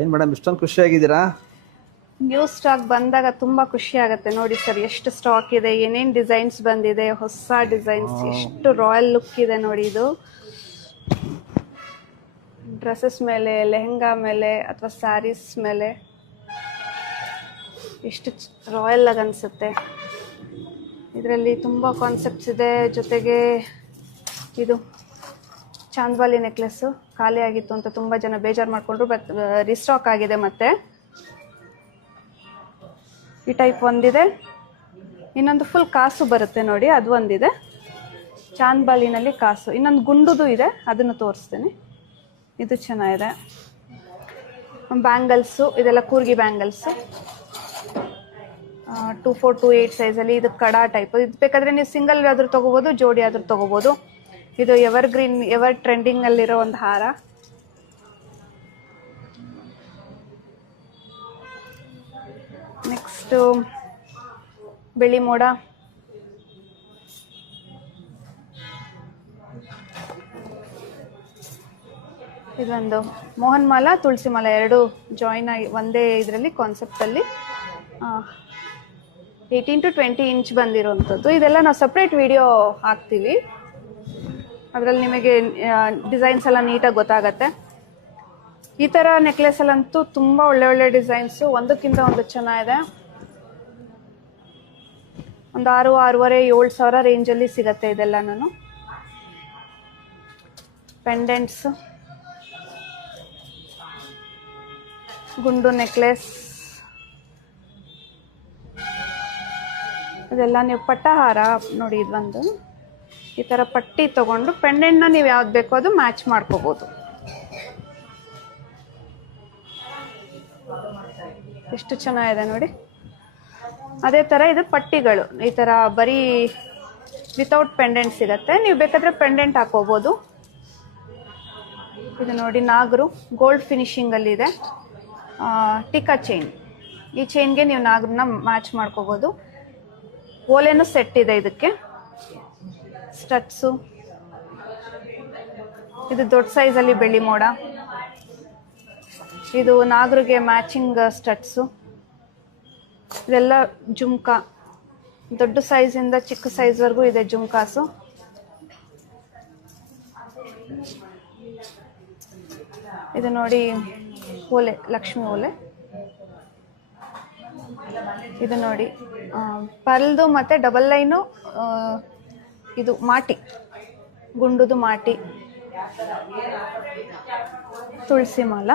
ಏನು ಮೇಡಮ್ ಇಷ್ಟೊಂದು ಖುಷಿಯಾಗಿದ್ದೀರಾ? New stock ಬಂದಾಗ ತುಂಬ ಖುಷಿ ಆಗುತ್ತೆ. ನೋಡಿ ಸರ್ ಎಷ್ಟು ಸ್ಟಾಕ್ ಇದೆ, ಏನೇನು ಡಿಸೈನ್ಸ್ ಬಂದಿದೆ, ಹೊಸ ಡಿಸೈನ್ಸ್, ಎಷ್ಟು ರಾಯಲ್ ಲುಕ್ ಇದೆ ನೋಡಿ. ಇದು ಡ್ರೆಸ್ಸಸ್ ಮೇಲೆ, ಲೆಹಂಗಾ ಮೇಲೆ ಅಥವಾ ಸ್ಯಾರೀಸ್ ಮೇಲೆ ಎಷ್ಟು ರಾಯಲ್ ಆಗಿ ಅನಿಸುತ್ತೆ. ಇದರಲ್ಲಿ ತುಂಬ ಕಾನ್ಸೆಪ್ಟ್ಸ್ ಇದೆ. ಜೊತೆಗೆ ಇದು ಚಾಂದ್ವಾಲಿ ನೆಕ್ಲೆಸ್ಸು ಖಾಲಿ ಆಗಿತ್ತು ಅಂತ ತುಂಬ ಜನ ಬೇಜಾರು ಮಾಡಿಕೊಂಡ್ರು, ಬಟ್ ರೀಸ್ಟಾಕ್ ಆಗಿದೆ. ಮತ್ತೆ ಈ ಟೈಪ್ ಒಂದಿದೆ, ಇನ್ನೊಂದು ಫುಲ್ ಕಾಸು ಬರುತ್ತೆ ನೋಡಿ, ಅದು ಒಂದಿದೆ ಚಾಂದ್ಬಾಲಿನಲ್ಲಿ ಕಾಸು. ಇನ್ನೊಂದು ಗುಂಡುದು ಇದೆ, ಅದನ್ನು ತೋರಿಸ್ತೀನಿ. ಇದು ಚೆನ್ನಾಗಿದೆ. ಬ್ಯಾಂಗಲ್ಸು ಇದೆಲ್ಲ ಕೂರ್ಗಿ ಬ್ಯಾಂಗಲ್ಸು 2428 ಸೈಜಲ್ಲಿ. ಇದು ಕಡಾ ಟೈಪ್. ಇದು ಬೇಕಾದರೆ ನೀವು ಸಿಂಗಲ್ ಆದರೂ ತೊಗೋಬೋದು, ಜೋಡಿ ಆದರೂ ತೊಗೋಬೋದು. ಇದು ಎವರ್ ಟ್ರೆಂಡಿಂಗಲ್ಲಿರೋ ಒಂದು ಹಾರ. ನೆಕ್ಸ್ಟು ಬೆಳ್ಳಿ ಮೋಡ. ಇದೊಂದು ಮೋಹನ್ ಮಾಲಾ, ತುಳಸಿ ಮಾಲಾ ಎರಡು ಜಾಯಿನ್ ಆಗಿ ಒಂದೇ ಇದರಲ್ಲಿ ಕಾನ್ಸೆಪ್ಟಲ್ಲಿ 18 to 20 ಇಂಚ್ ಬಂದಿರೋವಂಥದ್ದು. ಇದೆಲ್ಲ ನಾವು ಸಪ್ರೇಟ್ ವಿಡಿಯೋ ಹಾಕ್ತೀವಿ, ಅದರಲ್ಲಿ ನಿಮಗೆ ಡಿಸೈನ್ಸ್ ಎಲ್ಲ ನೀಟಾಗಿ ಗೊತ್ತಾಗತ್ತೆ. ಈ ಥರ ನೆಕ್ಲೆಸಲ್ಲಂತೂ ತುಂಬ ಒಳ್ಳೆ ಡಿಸೈನ್ಸು, ಒಂದಕ್ಕಿಂತ ಒಂದು ಚೆನ್ನಾಗಿದೆ. ಒಂದು 6, 6.5, 7 ಸಾವಿರ ರೇಂಜಲ್ಲಿ ಸಿಗತ್ತೆ ಇದೆಲ್ಲನೂ. ಪೆಂಡೆಂಟ್ಸ್, ಗುಂಡು ನೆಕ್ಲೆಸ್, ಇದೆಲ್ಲ ನೀವು ಪಟ್ಟಹಾರ ನೋಡಿ. ಇದೊಂದು ಈ ಥರ ಪಟ್ಟಿ ತೊಗೊಂಡು ಪೆಂಡೆಂಟ್ನ ನೀವು ಯಾವ್ದು ಬೇಕೋ ಅದು ಮ್ಯಾಚ್ ಮಾಡ್ಕೋಬೋದು. ಎಷ್ಟು ಚೆನ್ನಾಗಿದೆ ನೋಡಿ. ಅದೇ ಥರ ಇದು ಪಟ್ಟಿಗಳು, ಈ ಥರ ಬರೀ ವಿತೌಟ್ ಪೆಂಡೆಂಟ್ ಸಿಗತ್ತೆ. ನೀವು ಬೇಕಾದರೆ ಪೆಂಡೆಂಟ್ ಹಾಕೋಬೋದು. ಇದು ನೋಡಿ ನಾಗರು ಗೋಲ್ಡ್ ಫಿನಿಶಿಂಗಲ್ಲಿದೆ. ಟಿಕಾ ಚೈನ್, ಈ ಚೈನ್ಗೆ ನೀವು ನಾಗರನ್ನ ಮ್ಯಾಚ್ ಮಾಡ್ಕೋಬೋದು. ಓಲೆನೂ ಸೆಟ್ ಇದೆ ಇದಕ್ಕೆ. ಸ್ಟಡ್ಸು, ಇದು ದೊಡ್ಡ ಸೈಜಲ್ಲಿ ಬೆಳ್ಳಿ ಮೋಡ. ಇದು ನಾಗರಿಗೆ ಮ್ಯಾಚಿಂಗ್ ಸ್ಟಡ್ಸು. ಇದೆಲ್ಲ ಜುಮ್ಕಾ, ದೊಡ್ಡ ಸೈಜಿಂದ ಚಿಕ್ಕ ಸೈಜ್ವರೆಗೂ ಇದೆ ಜುಮ್ಕಾಸು. ಇದು ನೋಡಿ ಓಲೆ, ಲಕ್ಷ್ಮಿ ಓಲೆ. ಇದು ನೋಡಿ ಪರ್ಲ್ದು ಮತ್ತು ಡಬಲ್ ಲೈನು, ಇದು ಮಾಟಿ, ಗುಂಡುದು ಮಾಟಿ, ತುಳಸಿ ಮಾಲ.